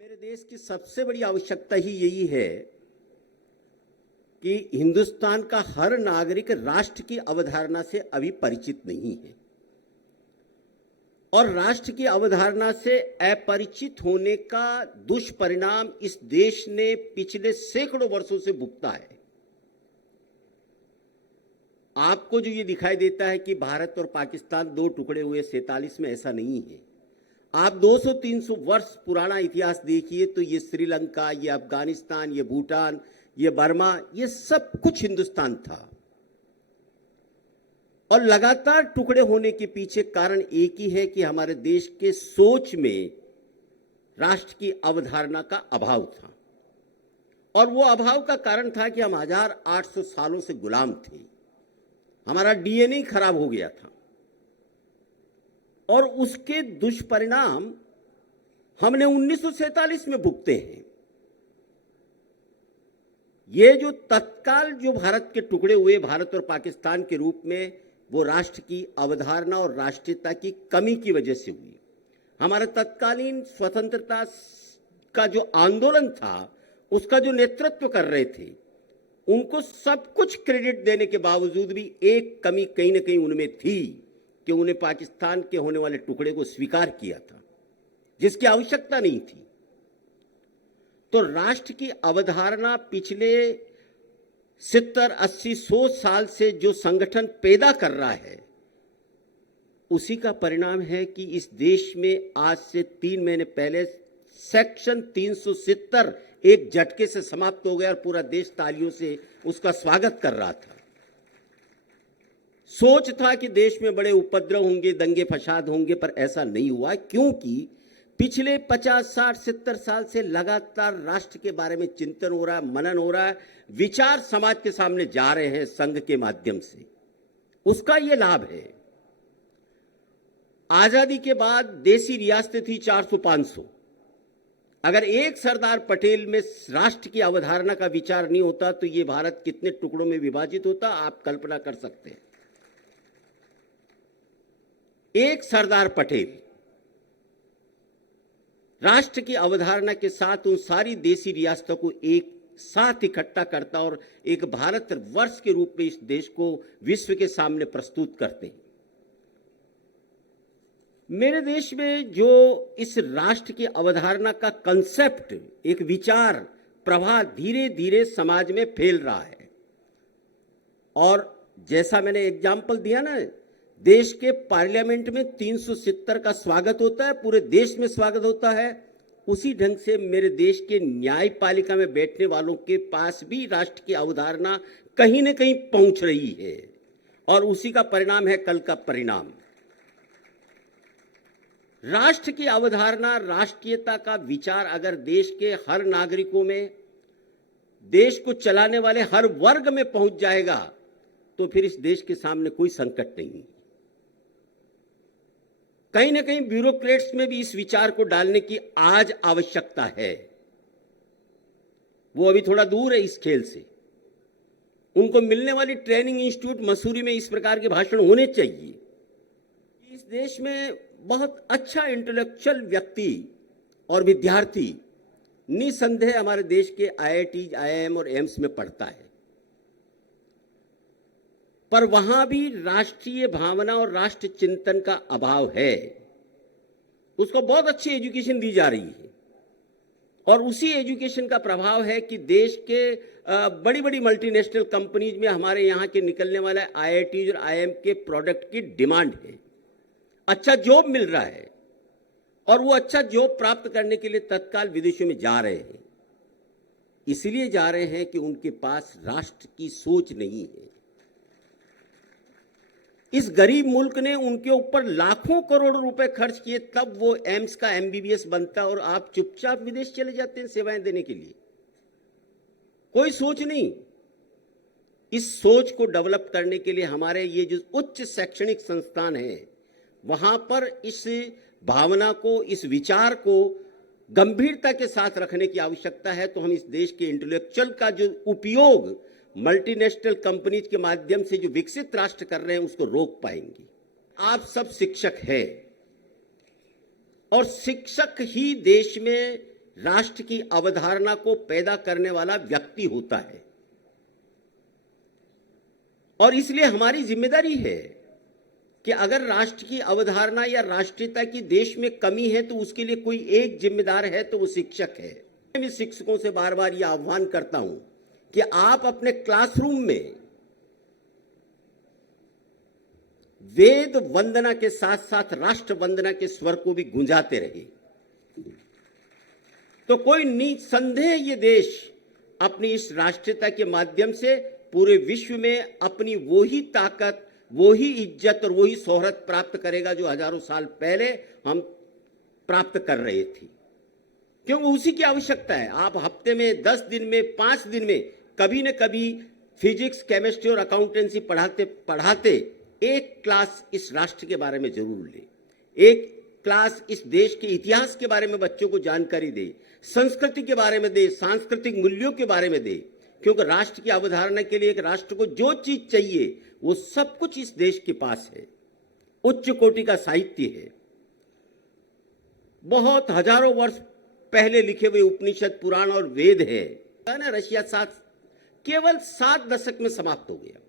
मेरे देश की सबसे बड़ी आवश्यकता ही यही है कि हिंदुस्तान का हर नागरिक राष्ट्र की अवधारणा से अभी परिचित नहीं है और राष्ट्र की अवधारणा से अपरिचित होने का दुष्परिणाम इस देश ने पिछले सैकड़ों वर्षों से भुगता है। आपको जो ये दिखाई देता है कि भारत और पाकिस्तान दो टुकड़े हुए 47 में, ऐसा नहीं है। आप 200-300 वर्ष पुराना इतिहास देखिए तो ये श्रीलंका, ये अफगानिस्तान, ये भूटान, ये बर्मा, ये सब कुछ हिंदुस्तान था। और लगातार टुकड़े होने के पीछे कारण एक ही है कि हमारे देश के सोच में राष्ट्र की अवधारणा का अभाव था। और वो अभाव का कारण था कि हम 1800 सालों से गुलाम थे। हमारा डीएनए खराब हो गया था और उसके दुष्परिणाम हमने 1947 में भुगते हैं। ये जो तत्काल जो भारत के टुकड़े हुए भारत और पाकिस्तान के रूप में, वो राष्ट्र की अवधारणा और राष्ट्रीयता की कमी की वजह से हुई। हमारा तत्कालीन स्वतंत्रता का जो आंदोलन था, उसका जो नेतृत्व कर रहे थे, उनको सब कुछ क्रेडिट देने के बावजूद भी एक कमी कहीं ना कहीं उनमें थी कि उन्हें पाकिस्तान के होने वाले टुकड़े को स्वीकार किया था, जिसकी आवश्यकता नहीं थी। तो राष्ट्र की अवधारणा पिछले 70, 80, 100 साल से जो संगठन पैदा कर रहा है, उसी का परिणाम है कि इस देश में आज से 3 महीने पहले सेक्शन 370 एक झटके से समाप्त हो गया और पूरा देश तालियों से उसका स्वागत कर रहा था। सोच था कि देश में बड़े उपद्रव होंगे, दंगे फसाद होंगे, पर ऐसा नहीं हुआ, क्योंकि पिछले 50, 60, 70 साल से लगातार राष्ट्र के बारे में चिंतन हो रहा है, मनन हो रहा है, विचार समाज के सामने जा रहे हैं संघ के माध्यम से। उसका ये लाभ है। आजादी के बाद देसी रियासतें थी 400-500। अगर एक सरदार पटेल में राष्ट्र की अवधारणा का विचार नहीं होता तो ये भारत कितने टुकड़ों में विभाजित होता, आप कल्पना कर सकते हैं। एक सरदार पटेल राष्ट्र की अवधारणा के साथ उन सारी देसी रियासतों को एक साथ इकट्ठा करता और एक भारत वर्ष के रूप में इस देश को विश्व के सामने प्रस्तुत करते हैं। मेरे देश में जो इस राष्ट्र की अवधारणा का कंसेप्ट, एक विचार प्रवाह धीरे धीरे समाज में फैल रहा है। और जैसा मैंने एग्जाम्पल दिया ना, देश के पार्लियामेंट में 370 का स्वागत होता है, पूरे देश में स्वागत होता है, उसी ढंग से मेरे देश के न्यायपालिका में बैठने वालों के पास भी राष्ट्र की अवधारणा कहीं न कहीं पहुंच रही है। और उसी का परिणाम है कल का परिणाम। राष्ट्र की अवधारणा, राष्ट्रीयता का विचार अगर देश के हर नागरिकों में, देश को चलाने वाले हर वर्ग में पहुंच जाएगा तो फिर इस देश के सामने कोई संकट नहीं। कहीं ना कहीं ब्यूरोक्रेट्स में भी इस विचार को डालने की आज आवश्यकता है। वो अभी थोड़ा दूर है इस खेल से। उनको मिलने वाली ट्रेनिंग इंस्टीट्यूट मसूरी में इस प्रकार के भाषण होने चाहिए। इस देश में बहुत अच्छा इंटेलेक्चुअल व्यक्ति और विद्यार्थी निसंदेह हमारे देश के IIT, IIM और एम्स में पढ़ता है, पर वहां भी राष्ट्रीय भावना और राष्ट्र चिंतन का अभाव है। उसको बहुत अच्छी एजुकेशन दी जा रही है और उसी एजुकेशन का प्रभाव है कि देश के बड़ी बड़ी मल्टीनेशनल कंपनीज में हमारे यहाँ के निकलने वाले IIT और IIM के प्रोडक्ट की डिमांड है। अच्छा जॉब मिल रहा है और वो अच्छा जॉब प्राप्त करने के लिए तत्काल विदेशों में जा रहे हैं। इसलिए जा रहे हैं कि उनके पास राष्ट्र की सोच नहीं है। इस गरीब मुल्क ने उनके ऊपर लाखों करोड़ रुपए खर्च किए, तब वो एम्स का MBBS बनता और आप चुपचाप विदेश चले जाते हैं सेवाएं देने के लिए। कोई सोच नहीं। इस सोच को डेवलप करने के लिए हमारे ये जो उच्च शैक्षणिक संस्थान है, वहां पर इस भावना को, इस विचार को गंभीरता के साथ रखने की आवश्यकता है। तो हम इस देश के इंटेलेक्चुअल का जो उपयोग मल्टीनेशनल कंपनीज के माध्यम से जो विकसित राष्ट्र कर रहे हैं, उसको रोक पाएंगे। आप सब शिक्षक हैं और शिक्षक ही देश में राष्ट्र की अवधारणा को पैदा करने वाला व्यक्ति होता है। और इसलिए हमारी जिम्मेदारी है कि अगर राष्ट्र की अवधारणा या राष्ट्रीयता की देश में कमी है तो उसके लिए कोई एक जिम्मेदार है तो वो शिक्षक है। मैं शिक्षकों से बार बार यह आह्वान करता हूं कि आप अपने क्लासरूम में वेद वंदना के साथ साथ राष्ट्र वंदना के स्वर को भी गूंजाते रहे, तो कोई निसंदेह ये देश अपनी इस राष्ट्रीयता के माध्यम से पूरे विश्व में अपनी वही ताकत, वही इज्जत और वही शोहरत प्राप्त करेगा जो हजारों साल पहले हम प्राप्त कर रहे थे, क्योंकि उसी की आवश्यकता है। आप हफ्ते में 10 दिन में 5 दिन में कभी न कभी फिजिक्स, केमिस्ट्री और अकाउंटेंसी पढ़ाते पढ़ाते एक क्लास इस राष्ट्र के बारे में जरूर ले, एक क्लास इस देश के इतिहास के बारे में बच्चों को जानकारी दे, संस्कृति के बारे में दे, सांस्कृतिक मूल्यों के बारे में दे, क्योंकि राष्ट्र की अवधारणा के लिए एक राष्ट्र को जो चीज चाहिए वो सब कुछ इस देश के पास है। उच्च कोटि का साहित्य है, बहुत हजारों वर्ष पहले लिखे हुए उपनिषद, पुराण और वेद है ना। रशिया केवल 7 दशक में समाप्त हो गया।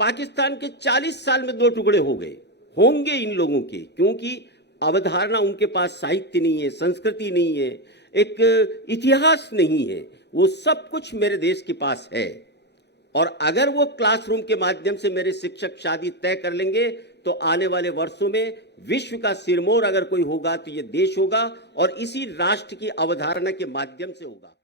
पाकिस्तान के 40 साल में 2 टुकड़े हो गए होंगे इन लोगों के, क्योंकि अवधारणा उनके पास साहित्य नहीं है, संस्कृति नहीं है, एक इतिहास नहीं है। वो सब कुछ मेरे देश के पास है। और अगर वो क्लासरूम के माध्यम से मेरे शिक्षक शादी तय कर लेंगे तो आने वाले वर्षों में विश्व का सिरमौर अगर कोई होगा तो ये देश होगा और इसी राष्ट्र की अवधारणा के माध्यम से होगा।